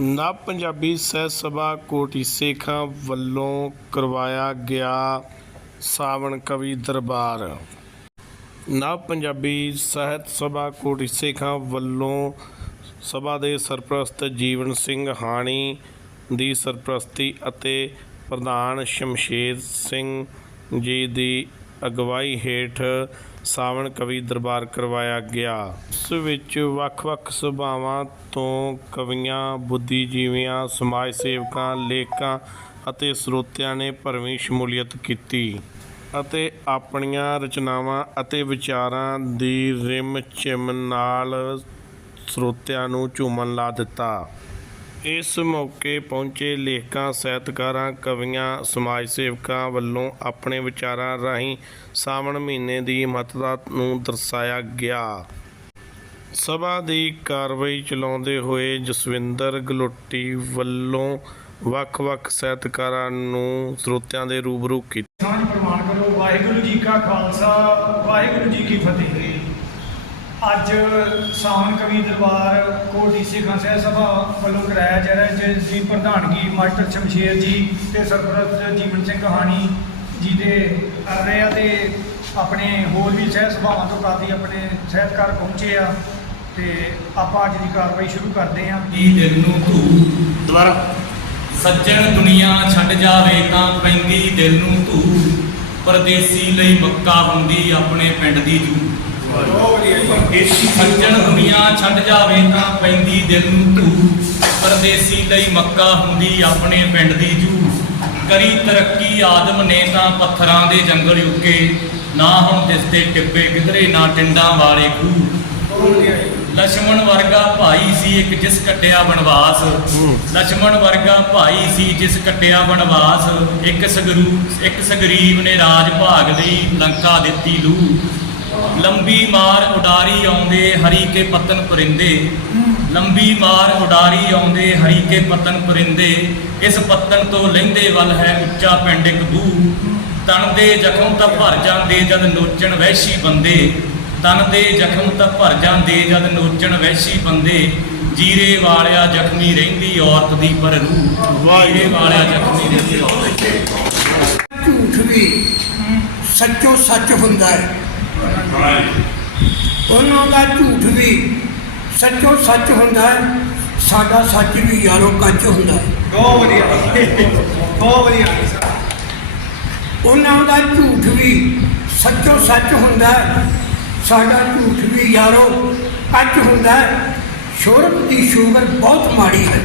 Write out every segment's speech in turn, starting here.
ਨਵ ਪੰਜਾਬੀ ਸਹਿਤ ਸਭਾ ਕੋਟੀ ਸੇਖਾਂ ਵੱਲੋਂ ਕਰਵਾਇਆ ਗਿਆ ਸਾਵਣ ਕਵੀ ਦਰਬਾਰ। ਨਵ ਪੰਜਾਬੀ ਸਾਹਿਤ ਸਭਾ ਕੋਟੀ ਸੇਖਾਂ ਵੱਲੋਂ ਸਭਾ ਦੇ ਸਰਪ੍ਰਸਤ ਜੀਵਨ ਸਿੰਘ ਹਾਣੀ ਦੀ ਸਰਪ੍ਰਸਤੀ ਅਤੇ ਪ੍ਰਧਾਨ ਸ਼ਮਸ਼ੇਰ ਸਿੰਘ ਜੀ ਦੀ ਅਗਵਾਈ ਹੇਠ ਸਾਵਣ ਕਵੀ ਦਰਬਾਰ ਕਰਵਾਇਆ ਗਿਆ। ਇਸ ਵਿੱਚ ਵੱਖ-ਵੱਖ ਸੁਭਾਵਾਂ ਤੋਂ ਕਵੀਆਂ, ਬੁੱਧੀਜੀਵੀਆਂ, ਸਮਾਜ ਸੇਵਕਾਂ, ਲੇਖਕਾਂ ਅਤੇ ਸਰੋਤਿਆਂ ਨੇ ਭਰਵੀਂ ਸ਼ਮੂਲੀਅਤ ਕੀਤੀ ਅਤੇ ਆਪਣੀਆਂ ਰਚਨਾਵਾਂ ਅਤੇ ਵਿਚਾਰਾਂ ਦੀ ਰਿਮ ਚਿਮ ਨਾਲ ਸਰੋਤਿਆਂ ਨੂੰ ਝੂਮਣ ਲਾ ਦਿੱਤਾ। ਇਸ ਮੌਕੇ ਪਹੁੰਚੇ ਲੇਖਕਾਂ, ਸਾਹਿਤਕਾਰਾਂ, ਕਵੀਆਂ, ਸਮਾਜ ਸੇਵਕਾਂ ਵੱਲੋਂ ਆਪਣੇ ਵਿਚਾਰਾਂ ਰਾਹੀਂ ਸਾਵਣ ਮਹੀਨੇ ਦੀ ਮਹੱਤਤਾ ਨੂੰ ਦਰਸਾਇਆ ਗਿਆ। ਸਭਾ ਦੀ ਕਾਰਵਾਈ ਚਲਾਉਂਦੇ ਹੋਏ ਜਸਵਿੰਦਰ ਗਲੋਟੀ ਵੱਲੋਂ ਵੱਖ-ਵੱਖ ਸਾਹਿਤਕਾਰਾਂ ਨੂੰ ਸਰੋਤਿਆਂ ਦੇ ਰੂਬਰੂ ਕੀਤਾ। ਪ੍ਰਮਾਣ ਕਰੋ, ਵਾਹਿਗੁਰੂ ਜੀ ਕਾ ਖਾਲਸਾ, ਵਾਹਿਗੁਰੂ ਜੀ ਕੀ ਫਤਿਹ। ਅੱਜ ਸਾਵਣ ਕਵੀ ਦਰਬਾਰ ਕੋਟੀ ਸਿੱਖਾਂ ਸਹਿ ਸਭਾ ਵੱਲੋਂ ਕਰਾਇਆ ਜਾ ਰਿਹਾ ਜਿਸ ਦੀ ਪ੍ਰਧਾਨਗੀ ਮਾਸਟਰ ਸ਼ਮਸ਼ੇਰ ਜੀ ਤੇ ਸਰਪ੍ਰਸਤ ਜੀਵਨ ਸਿੰਘ ਕਹਾਣੀ ਜੀ ਦੇ ਕਰ ਰਹੇ ਆ ਤੇ ਆਪਣੇ ਹੋਰ ਵੀ ਸਹਿ ਸਭਾਵਾਂ ਤੋਂ ਕਾਫੀ ਆਪਣੇ ਸਾਹਿਤਕਾਰ ਪਹੁੰਚੇ ਆ ਤੇ ਆਪਾਂ ਅੱਜ ਦੀ ਕਾਰਵਾਈ ਸ਼ੁਰੂ ਕਰਦੇ ਹਾਂ। ਕੀ ਦਿਲ ਨੂੰ ਧੂ ਦੁਬਾਰਾ। ਸੱਜਣ ਦੁਨੀਆ ਛੱਡ ਜਾਵੇ ਤਾਂ ਪੈਂਦੀ ਦਿਲ ਨੂੰ ਧੂ ਪਰਦੇਸੀ ਲਈ ਮੱਕਾ ਹੁੰਦੀ ਆਪਣੇ ਪਿੰਡ ਦੀ ਜੂ ਇਸ ਸੱਜਣ ਦੁਨੀਆ ਛੱਡ ਜਾਵੇ ਤਾਂ ਪੈਂਦੀ ਦਿਲ ਨੂੰ ਧੂ ਪਰਦੇਸੀ ਲਈ ਮੱਕਾ ਹੁੰਦੀ ਆਪਣੇ ਪਿੰਡ ਦੀ ਜੂ ਕਰੀ ਤਰੱਕੀ ਆਦਮ ਨੇ ਤਾਂ ਪੱਥਰਾਂ ਦੇ ਜੰਗਲ ਉੱਕੇ ਨਾ ਹੁਣ ਦਿਸਦੇ ਟਿੱਬੇ ਕਿਧਰੇ ਨਾ ਟਿੰਡਾਂ ਵਾਲੇ ਖੂ ਲక్ష్మణ ਵਰਗਾ ਭਾਈ ਸੀ ਇੱਕ ਜਿਸ ਕੱਟਿਆ ਬਨਵਾਸ। ਲਛਮਣ ਵਰਗਾ ਭਾਈ ਸੀ ਜਿਸ ਕੱਟਿਆ ਬਨਵਾਸ। ਇੱਕ ਸਗਰੂ ਇੱਕ ਸਗਰੀਬ ਨੇ ਰਾਜ ਭਾਗ ਲਈ ਲੰਕਾ ਦਿੱਤੀ ਲੂ ਲੰਬੀ ਮਾਰ ਉਡਾਰੀ ਆਉਂਦੇ ਹਰੀ ਕੇ ਪਤਨ ਪਰਿੰਦੇ। ਲੰਬੀ ਮਾਰ ਉਡਾਰੀ ਆਉਂਦੇ ਹਰੀ ਕੇ ਪਤਨ ਪਰਿੰਦੇ। ਇਸ ਪਤਨ ਤੋਂ ਲਹਿੰਦੇ ਵੱਲ ਹੈ ਉੱਚਾ ਪਿੰਡ ਇੱਕ ਦੂ। ਤਨ ਦੇ ਜ਼ਖਮ ਤਾਂ ਭਰ ਜਾਂਦੇ ਜਦ ਨੋਚਣ ਵੈਸ਼ੀ ਬੰਦੇ। ਤਨ ਦੇ ਜ਼ਖਮ ਤਾਂ ਭਰ ਜਾਂਦੇ ਜਦ ਨੋਚਣ ਵੈਸ਼ੀ ਬੰਦੇ। ਜੀਰੇ ਵਾਲਿਆ ਜ਼ਖਮੀ ਰਹਿੰਦੀ ਔਰਤ ਦੀ ਪਰ ਰੂਹ। ਜੀਰੇ ਵਾਲਿਆ ਜ਼ਖਮੀ ਰਹਿੰਦੀ ਔਰਤ ਦੀ ਝੂਠ ਵੀ ਸੱਚੋ ਸੱਚ ਹੁੰਦਾ ਹੈ। ਉਹਨਾਂ ਦਾ ਝੂਠ ਵੀ ਸੱਚੋ ਸੱਚ ਹੁੰਦਾ ਹੈ ਸਾਡਾ ਸੱਚ ਵੀ ਯਾਰੋ ਕੱਚ ਹੁੰਦਾ ਹੈ। ਬਹੁਤ ਵਧੀਆ। ਬਹੁਤ ਵਧੀਆ। ਉਹਨਾਂ ਦਾ ਝੂਠ ਵੀ ਸੱਚੋ ਸੱਚ ਹੁੰਦਾ ਹੈ ਸਾਡਾ ਝੂਠ ਵੀ ਯਾਰੋ ਕੱਚ ਹੁੰਦਾ ਹੈ। ਸ਼ੋਹਰਤ ਦੀ ਸ਼ੂਗਰ ਬਹੁਤ ਮਾੜੀ ਹੈ।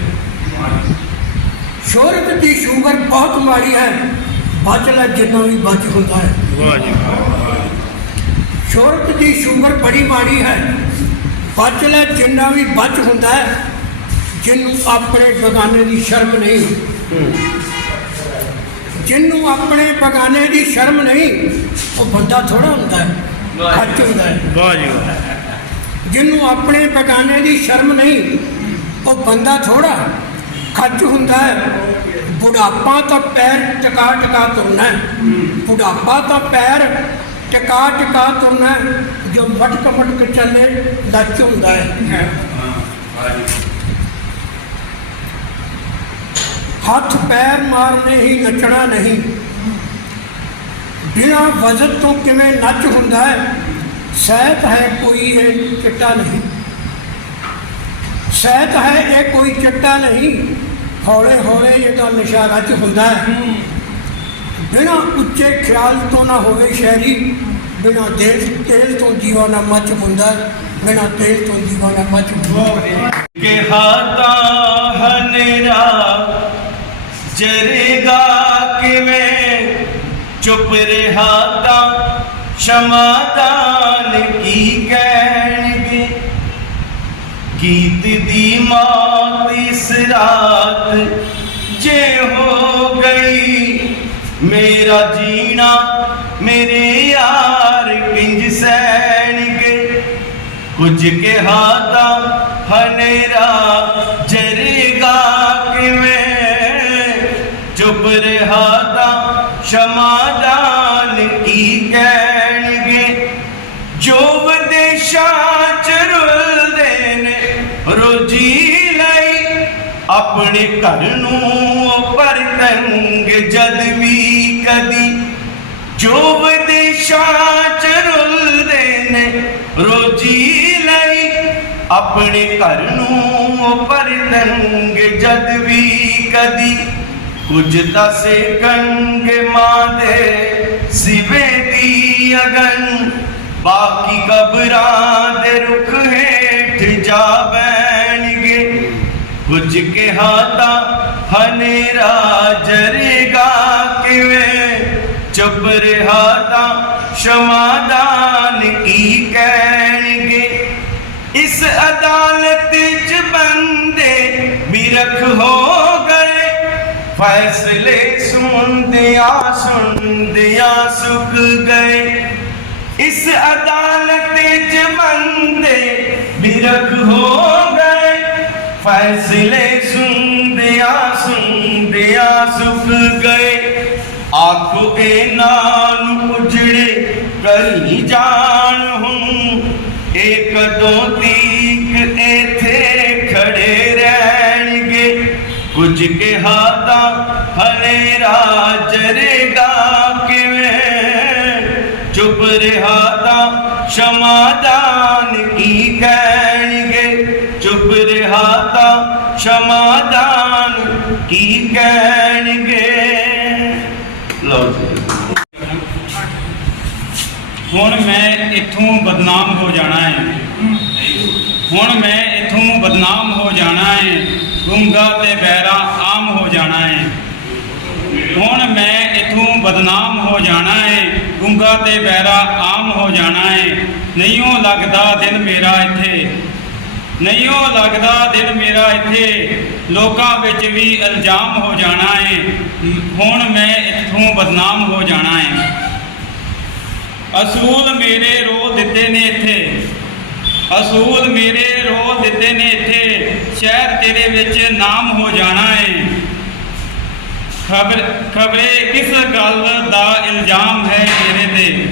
ਸ਼ੋਹਰਤ ਦੀ ਸ਼ੂਗਰ ਬਹੁਤ ਮਾੜੀ ਹੈ ਬਚ ਲੈ ਜਿੰਨਾ ਵੀ ਬਚ ਹੁੰਦਾ ਹੈ। ਵਾਹ ਜੀ ਸ਼ੋਹਰਤ ਦੀ ਸ਼ੂਗਰ ਬੜੀ ਮਾੜੀ ਹੈ। ਬਚ ਲੈ ਜਿੰਨਾ ਵੀ ਬਚ ਹੁੰਦਾ ਹੈ ਜਿਹਨੂੰ ਆਪਣੇ ਬਗਾਨੇ ਦੀ ਸ਼ਰਮ ਨਹੀਂ। ਜਿਹਨੂੰ ਆਪਣੇ ਬਗਾਨੇ ਦੀ ਸ਼ਰਮ ਨਹੀਂ ਉਹ ਬੰਦਾ ਥੋੜਾ ਹੁੰਦਾ ਹੈ ਖੱਚ ਹੁੰਦਾ ਹੈ। ਵਾਹ ਜੀ। ਜਿਹਨੂੰ ਆਪਣੇ ਬਗਾਨੇ ਦੀ ਸ਼ਰਮ ਨਹੀਂ ਉਹ ਬੰਦਾ ਥੋੜਾ ਖੱਚ ਹੁੰਦਾ ਹੈ। ਬੁਢਾਪਾ ਤਾਂ ਪੈਰ ਟਿਕਾ ਟਿਕਾ ਤੁਰਨਾ ਹੈ। ਬੁਢਾਪਾ ਤਾਂ ਪੈਰ ਟਿਕਾ ਟਿਕਾ ਤੁਰਨਾ ਹੈ ਜੋ ਮਟਕ ਮਟਕ ਚੱਲੇ ਲੱਚ ਹੁੰਦਾ ਹੈ ਹੱਥ ਪੈਰ ਮਾਰਨੇ ਹੀ ਨੱਚਣਾ ਨਹੀਂ ਬਿਨਾਂ ਵਜਨ ਤੋਂ ਕਿਵੇਂ ਨੱਚ ਹੁੰਦਾ ਹੈ ਸਹਿਤ ਹੈ ਕੋਈ ਇਹ ਚਿੱਟਾ ਨਹੀਂ ਸਹਿਤ ਹੈ ਇਹ ਕੋਈ ਚਿੱਟਾ ਨਹੀਂ ਹੌਲੇ ਹੌਲੇ ਇਹਦਾ ਨਸ਼ਾ ਰੱਜ ਹੁੰਦਾ ਹੈ ਬਿਨਾ ਉੱਚੇ ਖਿਆਲ ਤੋਂ ਨਾ ਹੋਵੇ ਸ਼ਹਿਰੀ, ਬਿਨਾਂ ਤੇਲ ਤੇਲ ਤੋਂ ਦੀਵਾਨਾ ਮੱਚ ਹੁੰਦਾ ਹੈ ਬਿਨਾਂ ਤੇਲ ਤੋਂ ਦੀਵਾਨਾ ਮਚ ਹੁੰਦਾ। ਹੈ ਕਿਹਾ ਹਨੇਰਾ ਜਰੇਗਾ ਕਿਵੇਂ? ਚੁੱਪ ਰਿਹਾ ਤਾਂ ਸ਼ਮਾਦਾਨ ਕੀ ਕਹਿਣਗੇ? ਗੀਤ ਦੀ ਮੌਤ ਇਸ ਰਾਤ ਜੇ ਹੋ ਗਈ ਮੇਰਾ ਜੀਣਾ, ਮੇਰੇ ਯਾਰ ਕਿੰਜ ਸੈਣ ਕੇ ਕੁਝ ਕਿਹਾ ਤਾਂ ਹਨੇਰਾ ਜਰੇਗਾ ਕਿਵੇਂ? ਚੁੱਪ ਰਿਹਾ ਤਾਂ ਸ਼ਮਾਦਾਨ ਆਪਣੇ ਘਰ ਨੂੰ ਪਰਤਣਗੇ ਜਦ ਵੀ ਕਦੀ। ਜੋ ਵਿਦੇਸ਼ਾਂ ਚ ਰੁਲਦੇ ਨੇ, ਰੋਜੀ ਲਈ ਆਪਣੇ ਘਰ ਨੂੰ ਪਰਤਣਗੇ ਜਦ ਵੀ ਕਦੀ। ਕੁਝ ਤਾਂ ਸੇਕਣਗੇ ਮਾਂ ਦੇ ਸਿਵੇ ਦੀ ਅਗਨ, ਬਾਕੀ ਕਬਰਾਂ ਦੇ ਰੁੱਖ ਹੇਠ ਜਾ ਕੁਝ ਕਿਹਾ ਤਾਂ ਹਨੇਰਾ ਜਰੇਗਾ ਕਿਵੇਂ ਚੁੱਪ ਰਿਹਾ ਤਾਂ ਸ਼ਮਾਦਾਨ ਕੀ ਕਹਿਣਗੇ ਇਸ ਅਦਾਲਤ ਚ ਬੰਦੇ ਬਿਰਖ ਹੋ ਗਏ ਫੈਸਲੇ ਸੁਣਦਿਆਂ ਸੁਣਦਿਆਂ ਸੁੱਕ ਗਏ ਇਸ ਅਦਾਲਤ ਚ ਬੰਦੇ ਬਿਰਖ ਹੋ ਗਏ ਫੈਸਲੇ ਸੁਣਦਿਆਂ ਸੁਣਦਿਆਂ ਸੁੱਕ ਗਏ ਆਖੋ ਇਹਨਾਂ ਨੂੰ ਉਜੜੇ ਕਰੀ ਜਾਣ ਹੁਣ ਇੱਕ ਦੋ ਤੀਕ ਇਥੇ ਖੜੇ ਰਹਿਣਗੇ ਕੁਝ ਕਿਹਾ ਤਾਂ ਹਨੇਰਾ ਜਰੇਗਾ ਕਿਵੇਂ ਚੁੱਪ ਰਿਹਾ ਤਾਂ ਸ਼ਮਾਦਾਨ ਕੀ ਕਹਿ ਚੁੱਪ ਸ਼ਮਾਦਾਨ ਕੀ ਕਹਿਣਗੇ? ਲਓ ਜੀ। ਹੁਣ ਮੈਂ ਇੱਥੋਂ ਬਦਨਾਮ ਹੋ ਜਾਣਾ ਹੈ। ਹੁਣ ਮੈਂ ਇੱਥੋਂ ਬਦਨਾਮ ਹੋ ਜਾਣਾ ਹੈ। ਗੁੰਗਾ ਤੇ ਬੈਰਾ ਆਮ ਹੋ ਜਾਣਾ ਹੈ। ਹੁਣ ਮੈਂ ਇੱਥੋਂ ਬਦਨਾਮ ਹੋ ਜਾਣਾ ਹੈ। ਗੁੰਗਾ ਤੇ ਬੈਰਾ ਆਮ ਹੋ ਜਾਣਾ ਹੈ। ਨਹੀਂਓ ਲੱਗਦਾ ਦਿਨ ਮੇਰਾ ਇੱਥੇ। ਨਹੀਂ ਉਹ ਲੱਗਦਾ ਦਿਨ ਮੇਰਾ ਇੱਥੇ ਲੋਕਾਂ ਵਿੱਚ ਵੀ ਇਲਜ਼ਾਮ ਹੋ ਜਾਣਾ ਹੈ ਹੁਣ ਮੈਂ ਇੱਥੋਂ ਬਦਨਾਮ ਹੋ ਜਾਣਾ ਹੈ ਅਸੂਲ ਮੇਰੇ ਰੋ ਦਿੱਤੇ ਨੇ ਇੱਥੇ। ਅਸੂਲ ਮੇਰੇ ਰੋ ਦਿੱਤੇ ਨੇ ਇੱਥੇ। ਸ਼ਹਿਰ ਤੇਰੇ ਵਿੱਚ ਨਾਮ ਹੋ ਜਾਣਾ ਹੈ ਖਬਰ, ਖਬਰੇ ਕਿਸ ਗੱਲ ਦਾ ਇਲਜ਼ਾਮ ਹੈ ਤੇਰੇ ਤੇ?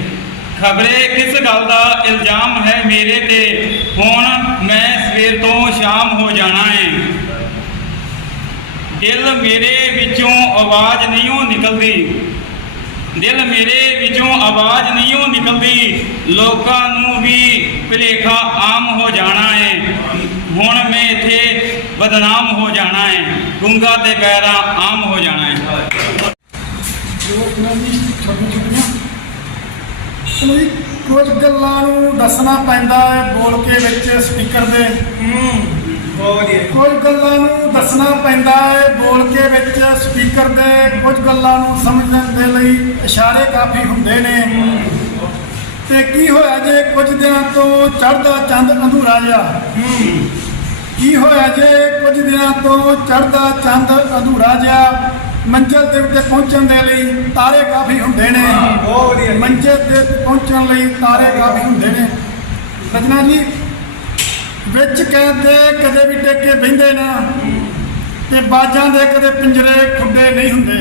ਖਬਰੇ ਕਿਸ ਗੱਲ ਦਾ ਇਲਜ਼ਾਮ ਹੈ ਮੇਰੇ ਤੇ? ਹੁਣ ਮੈਂ ਸਵੇਰ ਤੋਂ ਸ਼ਾਮ ਹੋ ਜਾਣਾ ਹੈ। ਦਿਲ ਮੇਰੇ ਵਿੱਚੋਂ ਆਵਾਜ਼ ਨਹੀਂ ਨਿਕਲਦੀ। ਦਿਲ ਮੇਰੇ ਵਿੱਚੋਂ ਆਵਾਜ਼ ਨਹੀਂ ਓ ਨਿਕਲਦੀ। ਲੋਕਾਂ ਨੂੰ ਵੀ ਭੁਲੇਖਾ ਆਮ ਹੋ ਜਾਣਾ ਹੈ। ਹੁਣ ਮੈਂ ਇੱਥੇ ਬਦਨਾਮ ਹੋ ਜਾਣਾ ਹੈ। ਗੁੰਗਾ ਤੇ ਬੈਰਾ ਆਮ ਹੋ ਜਾਣਾ ਹੈ। ਜੀ ਕੁਝ ਗੱਲਾਂ ਨੂੰ ਦੱਸਣਾ ਪੈਂਦਾ ਹੈ ਬੋਲ ਕੇ ਵਿੱਚ ਸਪੀਕਰ ਦੇ ਬਹੁਤ ਵਧੀਆ। ਕੁਝ ਗੱਲਾਂ ਨੂੰ ਦੱਸਣਾ ਪੈਂਦਾ ਹੈ ਬੋਲ ਕੇ ਵਿੱਚ ਸਪੀਕਰ ਦੇ ਕੁਝ ਗੱਲਾਂ ਨੂੰ ਸਮਝਣ ਦੇ ਲਈ ਇਸ਼ਾਰੇ ਕਾਫੀ ਹੁੰਦੇ ਨੇ। ਤੇ ਕੀ ਹੋਇਆ ਜੇ ਕੁਝ ਦਿਨਾਂ ਤੋਂ ਚੜ੍ਹਦਾ ਚੰਦ ਅੰਧੂਰਾ ਜਿਹਾ? ਕੀ ਹੋਇਆ ਜੇ ਕੁਝ ਦਿਨਾਂ ਤੋਂ ਚੜ੍ਹਦਾ ਚੰਦ ਅਧੂਰਾ ਜਿਹਾ? ਮੰਜ਼ਲ ਦੇ ਉੱਤੇ ਪਹੁੰਚਣ ਦੇ ਲਈ ਤਾਰੇ ਕਾਫੀ ਹੁੰਦੇ ਨੇ। ਬਹੁਤ ਵਧੀਆ ਮੰਜ਼ਲ ਤੇ ਪਹੁੰਚਣ ਲਈ ਤਾਰੇ ਕਾਫੀ ਹੁੰਦੇ ਨੇ। ਰਚਨਾ ਜੀ ਵਿੱਚ ਕਹਿੰਦੇ ਕਦੇ ਵੀ ਟੇਕੇ ਬਹਿੰਦੇ ਨਾ ਤੇ ਬਾਜਾਂ ਦੇ ਕਦੇ ਪਿੰਜਰੇ ਖੁੱਡੇ ਨਹੀਂ ਹੁੰਦੇ।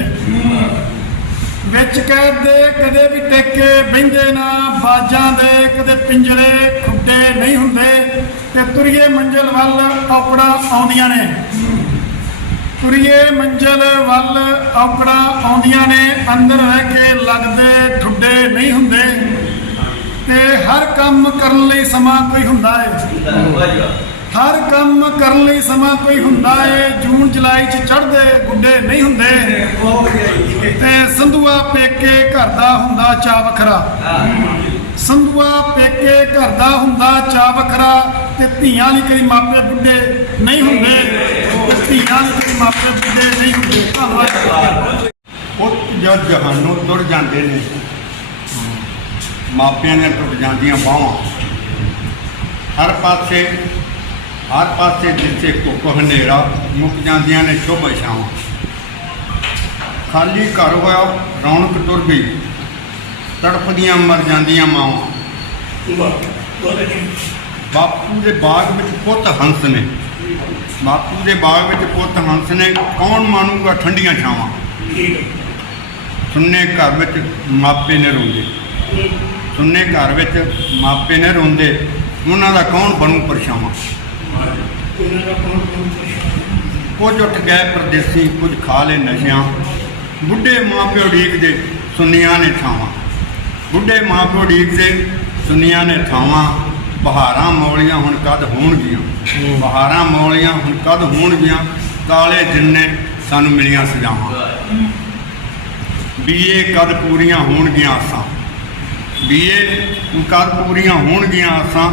ਵਿੱਚ ਕਹਿੰਦੇ ਕਦੇ ਵੀ ਟੇਕੇ ਬਹਿੰਦੇ ਨਾ ਬਾਜਾਂ ਦੇ ਕਦੇ ਪਿੰਜਰੇ ਖੁੱਡੇ ਨਹੀਂ ਹੁੰਦੇ ਤੇ ਤੁਰੀਏ ਮੰਜ਼ਲ ਵੱਲ ਔਕੜਾਂ ਆਉਂਦੀਆਂ ਨੇ। ਤੁਰੀਏ ਮੰਜ਼ਲ ਵੱਲ ਔਕੜਾਂ ਆਉਂਦੀਆਂ ਨੇ, ਅੰਦਰ ਰਹਿ ਕੇ ਲੱਗਦੇ ਠੁੱਡੇ ਨਹੀਂ ਹੁੰਦੇ। ਤੇ ਹਰ ਕੰਮ ਕਰਨ ਲਈ ਸਮਾਂ ਕੋਈ ਹੁੰਦਾ ਹੈ ਹਰ ਕੰਮ ਕਰਨ ਲਈ ਸਮਾਂ ਕੋਈ ਹੁੰਦਾ ਏ, ਜੂਨ ਜੁਲਾਈ ਚ ਚੜ੍ਹਦੇ ਗੁੱਡੇ ਨਹੀਂ ਹੁੰਦੇ। ਤੇ ਸੰਧੂਆ ਪੇਕੇ ਘਰ ਦਾ ਹੁੰਦਾ ਚਾ ਵੱਖਰਾ। ਸੰਧੂਆ ਪੇਕੇ ਘਰ ਦਾ ਹੁੰਦਾ ਚਾ ਵੱਖਰਾ ਤੇ ਧੀਆਂ ਲਈ ਕਈ ਮਾਪੇ ਬੁੱਢੇ ਨਹੀਂ ਹੁੰਦੇ। ਧੀਆਂ ਲਈ ਕਈ ਮਾਪੇ ਬੁੱਢੇ ਨਹੀਂ ਹੁੰਦੇ ਧੰਨਵਾਦ ਪੁੱਤ ਜਦ ਜਹਾਨੋਂ ਤੁਰ ਜਾਂਦੇ ਨੇ ਮਾਪਿਆਂ ਨੇ ਟੁੱਟ ਜਾਂਦੀਆਂ ਬਾਹਾਂ। ਹਰ ਪਾਸੇ ਹਰ ਪਾਸੇ ਜਿੱਥੇ ਕੁੱਕ ਹਨੇਰਾ ਮੁੱਕ ਜਾਂਦੀਆਂ ਨੇ ਸ਼ੁਭ ਛਾਵਾਂ ਖਾਲੀ ਘਰ ਹੋਇਆ ਰੌਣਕ ਤੁਰ ਗਈ ਤੜਫਦੀਆਂ ਮਰ ਜਾਂਦੀਆਂ ਮਾਵਾਂ। ਬਾਪੂ ਦੇ ਬਾਗ ਵਿੱਚ ਪੁੱਤ ਹੰਸ ਨੇ। ਬਾਪੂ ਦੇ ਬਾਗ ਵਿੱਚ ਪੁੱਤ ਹੰਸ ਨੇ ਕੌਣ ਮਾਨੂਗਾ ਠੰਡੀਆਂ ਛਾਵਾਂ? ਸੁੰਨੇ ਘਰ ਵਿੱਚ ਮਾਪੇ ਨੇ ਰੋਂਦੇ। ਸੁੰਨੇ ਘਰ ਵਿੱਚ ਮਾਪੇ ਨੇ ਰੋਂਦੇ। ਉਹਨਾਂ ਦਾ ਕੌਣ ਬਣੂ ਪਰਛਾਵਾਂ? ਕੁਝ ਉੱਠ ਗਏ ਪਰਦੇਸੀ, ਕੁਝ ਖਾ ਲਏ ਨਸ਼ਿਆਂ। ਬੁੱਢੇ ਮਾਪਿਓ ਡੀਕਦੇ ਸੁਨੀਆਂ ਨੇ ਥਾਵਾਂ ਬੁੱਢੇ ਮਾਪਿਓ ਡੀਕਦੇ ਸੁਨੀਆਂ ਨੇ ਥਾਵਾਂ ਬਹਾਰਾਂ ਮੌਲੀਆਂ ਹੁਣ ਕਦ ਹੋਣਗੀਆਂ। ਬਹਾਰਾਂ ਮੌਲੀਆਂ ਹੁਣ ਕਦ ਹੋਣਗੀਆਂ। ਕਾਲੇ ਦਿਨ ਨੇ ਸਾਨੂੰ ਮਿਲੀਆਂ ਸਜਾਵਾਂ। ਬੀਏ ਕਦ ਪੂਰੀਆਂ ਹੋਣਗੀਆਂ ਆਸਾਂ। ਬੀਏ ਕਦ ਪੂਰੀਆਂ ਹੋਣਗੀਆਂ ਆਸਾਂ।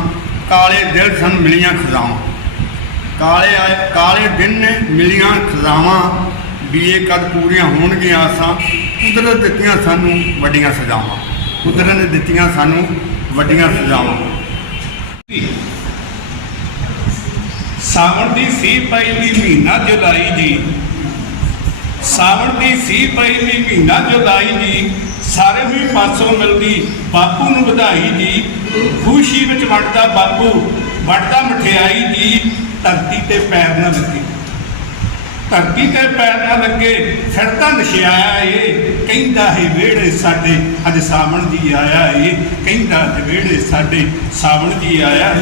ਕਾਲੇ ਦਿਲ ਸਾਨੂੰ ਮਿਲੀਆਂ ਖਜ਼ਾਵਾਂ ਕਾਲੇ ਆਏ ਕਾਲੇ ਦਿਨ ਨੇ ਮਿਲੀਆਂ ਖਜ਼ਾਵਾਂ ਬੀਏ ਕਦ ਪੂਰੀਆਂ ਹੋਣਗੀਆਂ ਆਸਾਂ। ਕੁਦਰਤ ਦਿੱਤੀਆਂ ਸਾਨੂੰ ਵੱਡੀਆਂ ਸਜ਼ਾਵਾਂ। ਕੁਦਰਤ ਨੇ ਦਿੱਤੀਆਂ ਸਾਨੂੰ ਵੱਡੀਆਂ ਸਜ਼ਾਵਾਂ। ਸਾਵਣ ਦੀ ਸੀ ਪਹਿਲੀ ਮਹੀਨਾ ਜੁਲਾਈ ਜੀ। ਸਾਵਣ ਦੀ ਸੀ ਪਹਿਲੀ ਮਹੀਨਾ ਜੁਲਾਈ ਜੀ। ਸਾਰੇ ਵੀ ਪਾਸੋਂ ਮਿਲਦੀ ਬਾਪੂ ਨੂੰ ਵਧਾਈ ਜੀ। ਖੁਸ਼ੀ ਵਿੱਚ ਵੰਡਦਾ ਬਾਪੂ ਵੜਦਾ ਮਠਿਆਈ ਜੀ। ਧਰਤੀ ਤੇ ਪੈਰ ਨਾ ਦਿੱਤੀ ਧਰਤੀ ਤੇ ਪੈਰ ਨਾ ਲੱਗੇ ਫਿਰਦਾ ਨਸ਼ਿਆਇਆ ਏ। ਕਹਿੰਦਾ ਹੈ, ਵਿਹੜੇ ਸਾਡੇ ਅੱਜ ਸਾਵਣ ਜੀ ਆਇਆ ਏ। ਕਹਿੰਦਾ ਹੈ, ਵਿਹੜੇ ਸਾਡੇ ਸਾਵਣ ਜੀ ਆਇਆ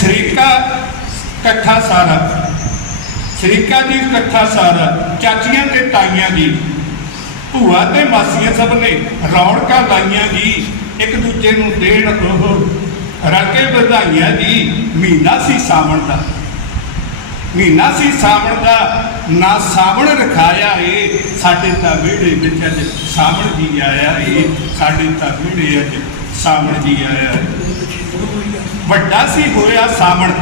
ਸ਼ਰੀਕਾ ਇਕੱਠਾ ਸਾਰਾ, ਸ਼ਰੀਕਾ ਜੀ ਇਕੱਠਾ ਸਾਰਾ, ਚਾਚੀਆਂ ਤੇ ਤਾਈਆਂ ਜੀ। ਭੂਆ ਤੇ ਮਾਸੀਆਂ ਸਭ ਨੇ ਰੌਣਕਾਂ ਲਾਈਆਂ ਜੀ। ਇੱਕ ਦੂਜੇ ਨੂੰ ਦੇਣ ਉਹ ਰਾਕੇ ਵਧਾਈਆਂ ਜੀ। ਮਹੀਨਾ ਸੀ ਸਾਵਣ ਦਾ। ਮਹੀਨਾ ਸੀ ਸਾਵਣ ਦਾ, ਨਾ ਸਾਵਣ ਰਖਾਇਆ ਏ। ਸਾਡੇ ਤਾਂ ਵਿਹੜੇ ਵਿੱਚ ਅੱਜ ਸਾਵਣ ਜੀ ਆਇਆ ਏ। ਸਾਡੇ ਤਾਂ ਵਿਹੜੇ ਅੱਜ ਸਾਵਣ ਜੀ ਆਇਆ ਵੱਡਾ ਸੀ ਹੋਇਆ ਸਾਵਣ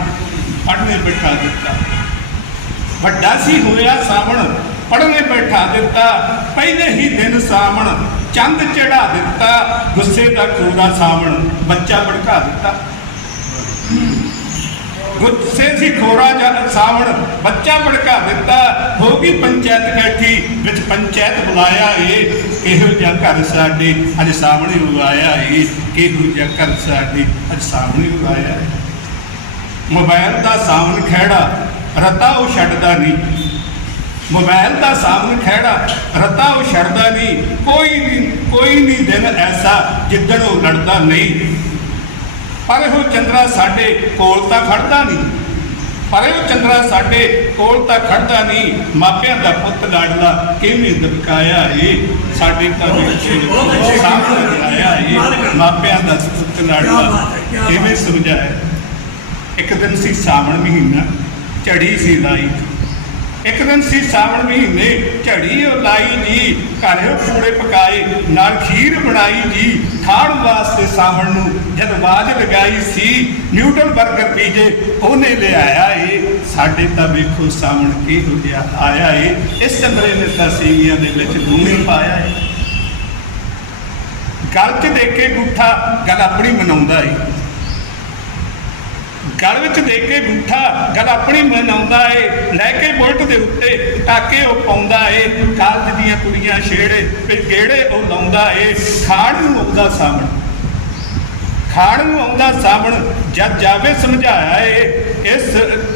ਪੜਨੇ ਬਿਠਾ ਦਿੱਤਾ। ਵੱਡਾ ਸੀ ਹੋਇਆ ਸਾਵਣ ਪੜਨੇ ਬੈਠਾ ਦਿੱਤਾ। ਪਹਿਲੇ ਹੀ ਦਿਨ ਸਾਵਣ, ਚੰਦ ਚੜਾ ਦਿੱਤਾ। ਗੁੱਸੇ ਦਾ ਕੋਰਾ ਸਾਵਣ, ਬੱਚਾ ਭੜਕਾ ਦਿੱਤਾ। ਗੁੱਸੇ ਸੀ ਖੋਰਾ ਜਦ ਸਾਵਣ, ਬੱਚਾ ਭੜਕਾ ਦਿੱਤਾ, ਹੋ ਗਈ ਪੰਚਾਇਤ ਇਕੱਠੀ ਵਿੱਚ ਪੰਚਾਇਤ ਬੁਲਾਇਆ ਏ। ਕਿਹੋ ਜਿਹਾ ਘਰ ਸਾਡੇ, ਅੱਜ ਸਾਹਮਣੇ ਉਗਾਇਆ ਏ। ਕਿਹੋ ਜਿਹਾ ਘਰ ਸਾਡੇ, ਅੱਜ ਸਾਹਮਣੇ ਉਗਾਇਆ ਏ। ਮੋਬਾਈਲ ਦਾ ਸਾਵਣ ਖਹਿੜਾ, ਰਤਾ ਉਹ ਛੱਡਦਾ ਨਹੀਂ। ਮੋਬਾਈਲ ਦਾ ਸਾਵਣ ਖਹਿੜਾ, ਰਤਾ ਉਹ ਛੱਡਦਾ ਨਹੀਂ। ਕੋਈ ਨਹੀਂ ਕੋਈ ਨਹੀਂ ਦਿਨ ਐਸਾ ਜਿੱਦਣ ਉਹ ਲੜਦਾ ਨਹੀਂ। ਪਰ ਉਹ ਚੰਦਰਾ ਸਾਡੇ ਕੋਲ ਤਾਂ ਖੜਦਾ ਨਹੀਂ। ਪਰ ਉਹ ਚੰਦਰਾ ਸਾਡੇ ਕੋਲ ਤਾਂ ਖੜਦਾ ਨਹੀਂ। ਮਾਪਿਆਂ ਦਾ ਪੁੱਤ ਲਾਡਲਾ ਕਿਵੇਂ ਦਬਕਾਇਆ ਏ? ਸਾਡੇ ਤਾਂ ਵਿੱਚ ਸਾਹਮਣੇ ਆਇਆ ਏ। ਮਾਪਿਆਂ ਦਾ ਪੁੱਤ ਲਾਡਲਾ ਕਿਵੇਂ ਸਮਝਾਇਆ ਇੱਕ ਦਿਨ ਸੀ ਸਾਵਣ ਮਹੀਨਾ ਝੜੀ ਸੀ ਲਾਈ। ਇੱਕ ਦਿਨ ਸੀ ਸਾਵਣ ਮਹੀਨੇ ਝੜੀ ਉਹ ਲਾਈ ਜੀ। ਘਰੇ ਪੂੜੇ ਪਕਾਏ ਨਾਲ ਖੀਰ ਬਣਾਈ ਜੀ। ਖਾਣ ਵਾਸਤੇ ਸਾਵਣ ਨੂੰ ਜਦ ਬਾਜ ਲਗਾਈ ਸੀ, ਨਿਊਟਨ 버ਗਰ ਪੀਜੇ ਉਹਨੇ ਲਿਆਇਆ ਏ। ਸਾਡੇ ਤਾਂ ਵੇਖੋ ਸਾਵਣ ਕਿਹੋ ਜਿਹਾ ਆਇਆ ਏ। ਇਸ ਚੰਦਰੇ ਨੇ ਤਾਂ ਸੀਵੀਆਂ ਦੇ ਵਿੱਚ ਲੂਣੀ ਪਾਇਆ ਏ। ਗਲ 'ਚ ਦੇ ਕੇ ਗੁੱਠਾ ਗੱਲ ਆਪਣੀ ਮਨਾਉਂਦਾ ਏ। ਗਲ ਵਿੱਚ ਦੇ ਕੇ ਗੁੱਠਾ ਗੱਲ ਆਪਣੀ ਮਨਾਉਂਦਾ ਏ। ਲੈ ਕੇ ਬੁਲਟ ਦੇ ਉੱਤੇ ਟਾਕੇ ਉਹ ਪਾਉਂਦਾ ਏ। ਕਾਲਜ ਦੀਆਂ ਕੁੜੀਆਂ ਛੇੜੇ ਫਿਰ ਗੇੜੇ ਉਹ ਲਾਉਂਦਾ ਏ। ਖਾਣ ਨੂੰ ਆਉਂਦਾ ਸਾਵਣ ਖਾਣ ਨੂੰ ਆਉਂਦਾ ਸਾਵਣ, ਜਦ ਜਾਵੇ ਸਮਝਾਇਆ ਏ, ਇਸ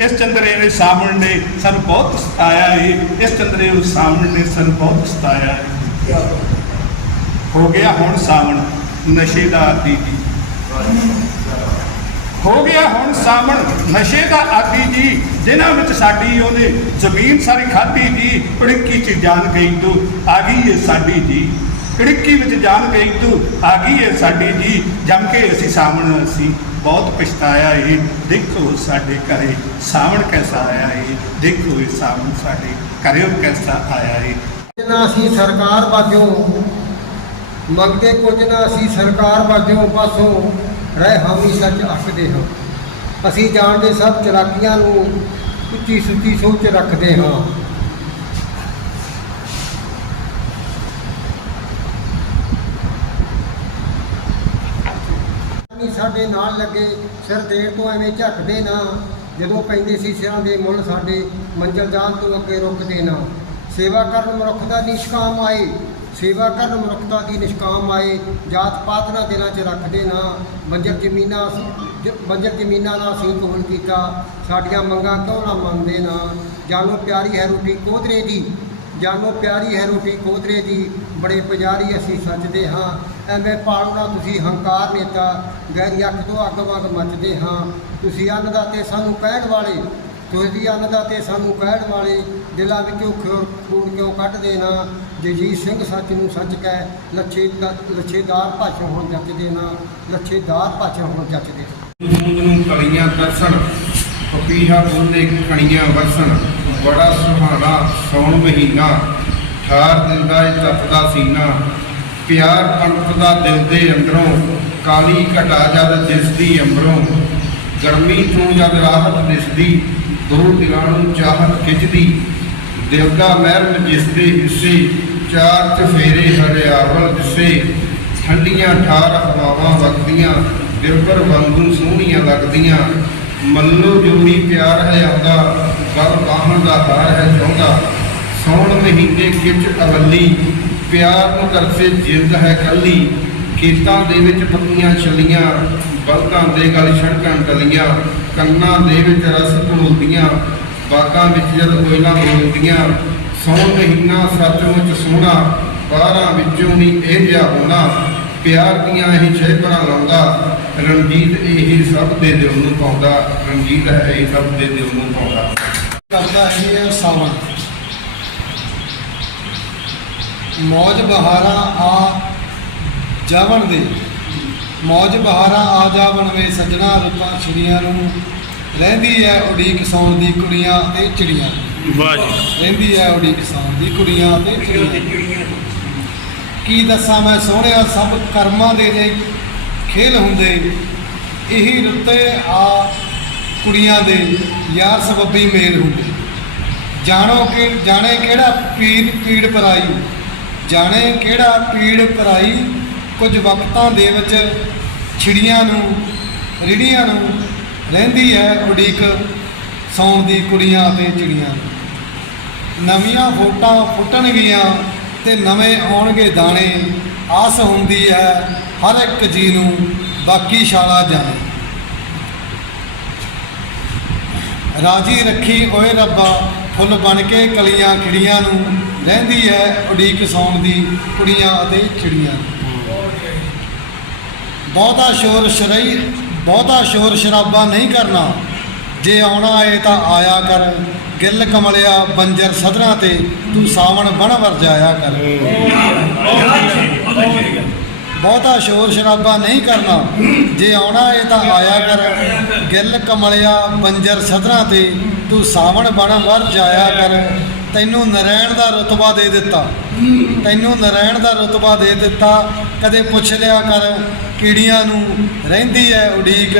ਇਸ ਚੰਦਰੇ ਨੇ ਸਾਵਣ ਨੇ ਸਾਨੂੰ ਬਹੁਤ ਸਤਾਇਆ ਏ, ਇਸ ਚੰਦਰੇ ਨੂੰ ਸਾਵਣ ਨੇ ਸਾਨੂੰ ਬਹੁਤ ਸਤਾਇਆ ਏ। ਹੋ ਗਿਆ ਹੁਣ ਸਾਵਣ, ਨਸ਼ੇ ਦਾ ਆਦੀ ਜੀ। ਹੋ ਗਿਆ ਹੁਣ ਸਾਵਣ, ਨਸ਼ੇ ਦਾ ਆਦੀ ਜੀ, ਜਿਨ੍ਹਾਂ ਵਿੱਚ ਸਾਡੀ ਉਹਨੇ ਜ਼ਮੀਨ ਸਾਰੀ ਖਾਧੀ ਜੀ ਕੜਿੱਕੀ ਚ ਜਾਨ ਗਈ ਤੂੰ, ਆ ਗਈ ਏ ਸਾਡੀ ਜੀ। ਕੜਿੱਕੀ ਵਿੱਚ ਜਾਣ ਗਈ ਤੂੰ ਆ ਗਈ ਏ ਸਾਡੀ ਜੀ, ਜੰਮ ਕੇ ਅਸੀਂ ਸਾਵਣ ਅਸੀਂ ਬਹੁਤ ਪਛਤਾਇਆ ਏ। ਦੇਖੋ ਸਾਡੇ ਘਰੇ ਸਾਵਣ ਕੈਸਾ ਆਇਆ ਏ। ਦੇਖੋ ਇਹ ਸਾਵਣ ਸਾਡੇ ਘਰੇ ਕੈਸਾ ਆਇਆ ਏ। ਨਾ ਅਸੀਂ ਸਰਕਾਰ ਵਾਜੋਂ ਮੰਗਦੇ ਕੁਝ ਨਾ ਅਸੀਂ ਸਰਕਾਰ ਵਾਜੋਂ ਪਾਸੋਂ ਰਹਿ ਹਾਮੀ ਸੱਚ ਆਖਦੇ ਹਾਂ। ਅਸੀਂ ਜਾਣਦੇ ਸਭ ਚਲਾਕੀਆਂ ਨੂੰ ਉੱਚੀ ਸੁੱਚੀ ਸੋਚ ਰੱਖਦੇ ਹਾਂ ਨਹੀਂ ਸਾਡੇ ਨਾਲ ਲੱਗੇ, ਸਿਰ ਦੇਣ ਤੋਂ ਐਵੇਂ ਝੱਕਦੇ ਨਾ। ਜਦੋਂ ਪੈਂਦੇ ਸੀ ਸਿਰਾਂ ਦੇ ਮੁੱਲ ਸਾਡੇ ਮੰਜ਼ਲ ਜਾਣ ਤੋਂ ਅੱਗੇ ਰੁਕਦੇ ਨਾ। ਸੇਵਾ ਕਰਨ ਮਨੁੱਖ ਦਾ ਨਿਸ਼ਕਾਮ ਆਏ, ਸੇਵਾ ਕਰਨ ਮਨੁੱਖਤਾ ਦੀ ਨਿਸ਼ਕਾਮ ਆਏ। ਜਾਤ ਪਾਤ ਨਾ ਦਿਲਾਂ 'ਚ ਰੱਖਦੇ ਨਾ। ਬੰਜਰ ਜ਼ਮੀਨਾਂ ਜ- ਬੰਜਰ ਜ਼ਮੀਨਾਂ ਦਾ ਅਸੀਂ ਕਬੂਲ ਕੀਤਾ। ਸਾਡੀਆਂ ਮੰਗਾਂ ਕਿਉਂ ਨਾ ਮੰਨਦੇ ਨਾ? ਜਾਨੋ ਪਿਆਰੀ ਹੈ ਰੋਟੀ ਕੋਧਰੇ ਦੀ। ਜਾਨੋ ਪਿਆਰੀ ਹੈ ਰੋਟੀ ਕੋਧਰੇ ਦੀ। ਬੜੇ ਪੁਜਾਰੀ ਅਸੀਂ ਸੱਚਦੇ ਹਾਂ। ਐਵੇਂ ਪਾਲਣਾ ਤੁਸੀਂ ਹੰਕਾਰ ਨੇਤਾ ਗੈਰੀ ਅੱਖ ਤੋਂ ਅੱਗ ਵਾਂਗ ਮੱਚਦੇ ਹਾਂ। ਤੁਸੀਂ ਅੰਨਦਾਤੇ ਸਾਨੂੰ ਕਹਿਣ ਵਾਲੇ, ਤੁਸੀਂ ਅੰਨਦਾਤੇ ਸਾਨੂੰ ਕਹਿਣ ਵਾਲੇ, ਦਿਲਾਂ ਵਿੱਚੋਂ ਖੂਨ ਕਿਉਂ ਕੱਢਦੇ ਨਾ? ਜਗਜੀਤ ਸਿੰਘ ਸੱਚ ਨੂੰ ਸੱਚ ਕਹਿ, ਲੱਛੇ ਲੱਛੇਦਾਰ ਭਾਸ਼ਾ ਹੁਣ ਜੱਜਦੇ ਨਾ। ਲੱਛੇਦਾਰ ਭਾਸ਼ਾ ਹੁਣ ਜੱਜਦੇ ਬੂੰਦ ਨੂੰ ਕਲੀਆਂ ਦਰਸਣ ਪਪੀਹਾ ਬੋਲੇ ਕਣੀਆਂ ਵਰਸਣ, ਬੜਾ ਸੁਹਾਣਾ ਸੌਣ ਮਹੀਨਾ। ਠਾਰ ਦਿੰਦਾ ਇਹ ਤਪਦਾ ਸੀਨਾ। ਪਿਆਰ ਪੰਥ ਦਾ ਦਿਲ ਦੇ ਅੰਦਰੋਂ, ਕਾਲੀ ਘਟਾ ਜਦ ਦਿਸਦੀ ਅੰਬਰੋਂ। ਗਰਮੀ ਤੋਂ ਜਦ ਰਾਹਤ ਦਿਸਦੀ, ਦੋ ਦਿਲਾਂ ਨੂੰ ਚਾਹਤ ਖਿੱਚਦੀ। ਦਿਲ ਦਾ ਮਹਿਰਮ ਜਿਸ ਦੇ ਹਿੱਸੇ, ਚਾਰ ਚਫੇਰੇ ਹਰਿਆਵਲ ਦਿਸੇ। ਠੰਡੀਆਂ ਠਾਰ ਹਵਾਵਾਂ ਵਗਦੀਆਂ ਦਿਲਬਰ ਵਾਂਗੂ ਸੋਹਣੀਆਂ ਲੱਗਦੀਆਂ। ਮੱਲੋ ਜੋੜੀ ਪਿਆਰ ਹੈ ਆਉਂਦਾ ਗਲ ਬਾਹਣ ਦਾ ਹਾਰ ਹੈ ਚਾਹੁੰਦਾ ਸੌਣ ਮਹੀਨੇ ਕਿਚ ਅਵੱਲੀ ਪਿਆਰ ਨੂੰ ਤਰਸੇ ਜਿੰਦ ਹੈ ਕੱਲੀ, ਖੇਤਾਂ ਦੇ ਵਿੱਚ ਪੱਕੀਆਂ ਛਲੀਆਂ, ਬਲਦਾਂ ਦੇ ਗਲ ਛੜਕਾਂ ਟਲੀਆਂ, ਕੰਨਾਂ ਦੇ ਵਿੱਚ ਰਸ ਘੋਲਦੀਆਂ ਬਾਗਾਂ ਵਿੱਚ ਜਦ ਕੋਇਲਾਂ ਬੋਲਦੀਆਂ ਸੌਣ ਮਹੀਨਾ ਸੱਚਮੁੱਚ ਸੋਹਣਾ, ਬਾਰਾਂ ਵਿੱਚੋਂ ਵੀ ਇਹ ਜਿਹਾ ਹੋਣਾ, ਪਿਆਰ ਦੀਆਂ ਇਹ ਛੇਪਰਾਂ ਲਾਉਂਦਾ, ਰਣਜੀਤ ਇਹ ਸਭ ਦੇ ਦਿਲ ਨੂੰ ਪਾਉਂਦਾ, ਰਣਜੀਤ ਹੈ ਇਹ ਸਭ ਦੇ ਦਿਲ ਨੂੰ ਪਾਉਂਦਾ। ਕਰਦਾ ਇਹ ਹੈ ਮੌਜ ਬਹਾਰਾਂ ਆ ਜਾਵਣ ਦੇ। ਮੌਜ ਬਹਾਰਾਂ ਆ ਜਾਵਣ ਵੇ ਸੱਜਣਾ ਰੁੱਤਾਂ ਛਿੜੀਆਂ ਨੂੰ। ਰਹਿੰਦੀ ਹੈ ਉਡੀਕ ਸੌਣ ਦੀ ਕੁੜੀਆਂ ਤੇ ਚਿੜੀਆਂ ਵਾਹ ਜੀ। ਰਹਿੰਦੀ ਹੈ ਉਡੀਕ ਸੌਣ ਦੀ ਕੁੜੀਆਂ ਤੇ ਚਿੜੀਆਂ ਕੀ ਦੱਸਾਂ ਮੈਂ ਸੋਹਣਿਆ ਸਭ ਕਰਮਾਂ ਦੇ ਜੇ ਖੇਲ ਹੁੰਦੇ। ਇਹੀ ਰੁੱਤੇ ਆ ਕੁੜੀਆਂ ਦੇ ਯਾਰ ਸਬੱਬੀ ਮੇਲ ਹੁੰਦੇ। ਜਾਣੋ ਕਿ ਜਾਣੇ ਕਿਹੜਾ ਪੀੜ ਪੀੜ ਪਰਾਈ। ਜਾਣੇ ਕਿਹੜਾ ਪੀੜ ਭਰਾਈ? ਕੁਝ ਵਕਤਾਂ ਦੇ ਵਿੱਚ ਛਿੜੀਆਂ ਨੂੰ, ਰਿੜੀਆਂ ਨੂੰ ਰਹਿੰਦੀ ਹੈ ਉਡੀਕ ਸੌਣ ਦੀ ਕੁੜੀਆਂ ਅਤੇ ਚਿੜੀਆਂ। ਨਵੀਆਂ ਫੋਟਾਂ ਫੁੱਟਣਗੀਆਂ ਤੇ ਨਵੇਂ ਆਉਣਗੇ ਦਾਣੇ। ਆਸ ਹੁੰਦੀ ਹੈ ਹਰ ਇੱਕ ਜੀ ਨੂੰ ਬਾਕੀ ਸ਼ਾਲਾ ਜਾਣੇ। ਰਾਜੀ ਰੱਖੀ ਓਏ ਰੱਬਾ ਫੁੱਲ ਬਣ ਕੇ ਕਲੀਆਂ ਖਿੜੀਆਂ ਨੂੰ ਲਹਿੰਦੀ ਹੈ ਉਡੀਕ ਸੌਣ ਦੀ ਕੁੜੀਆਂ ਅਤੇ ਚਿੜੀਆਂ ਬਹੁਤਾ ਸ਼ੋਰ ਸ਼ਰਈ, ਬਹੁਤਾ ਸ਼ੋਰ ਸ਼ਰਾਬਾ ਨਹੀਂ ਕਰਨਾ। ਜੇ ਆਉਣਾ ਏ ਤਾਂ ਆਇਆ ਕਰ। ਗਿੱਲ ਕਮਲਿਆ ਬੰਜਰ ਸਦਰਾਂ ਤੇ, ਤੂੰ ਸਾਵਣ ਬਣ ਵਰ ਜਾਇਆ ਕਰ। ਬਹੁਤਾ ਸ਼ੋਰ ਸ਼ਰਾਬਾ ਨਹੀਂ ਕਰਨਾ। ਜੇ ਆਉਣਾ ਏ ਤਾਂ ਆਇਆ ਕਰ। ਗਿੱਲ ਕਮਲਿਆ ਬੰਜਰ ਸਦਰਾਂ ਤੇ, ਤੂੰ ਸਾਵਣ ਬਣ ਵਰ ਜਾਇਆ ਕਰ। ਤੈਨੂੰ ਨਰੈਣ ਦਾ ਰਤਬਾ ਦੇ ਦਿੱਤਾ। ਤੈਨੂੰ ਨਰੈਣ ਦਾ ਰਤਬਾ ਦੇ ਦਿੱਤਾ। ਕਦੇ ਪੁੱਛ ਲਿਆ ਕਰ ਕੀੜੀਆਂ ਨੂੰ ਰਹਿੰਦੀ ਹੈ ਉਡੀਕ?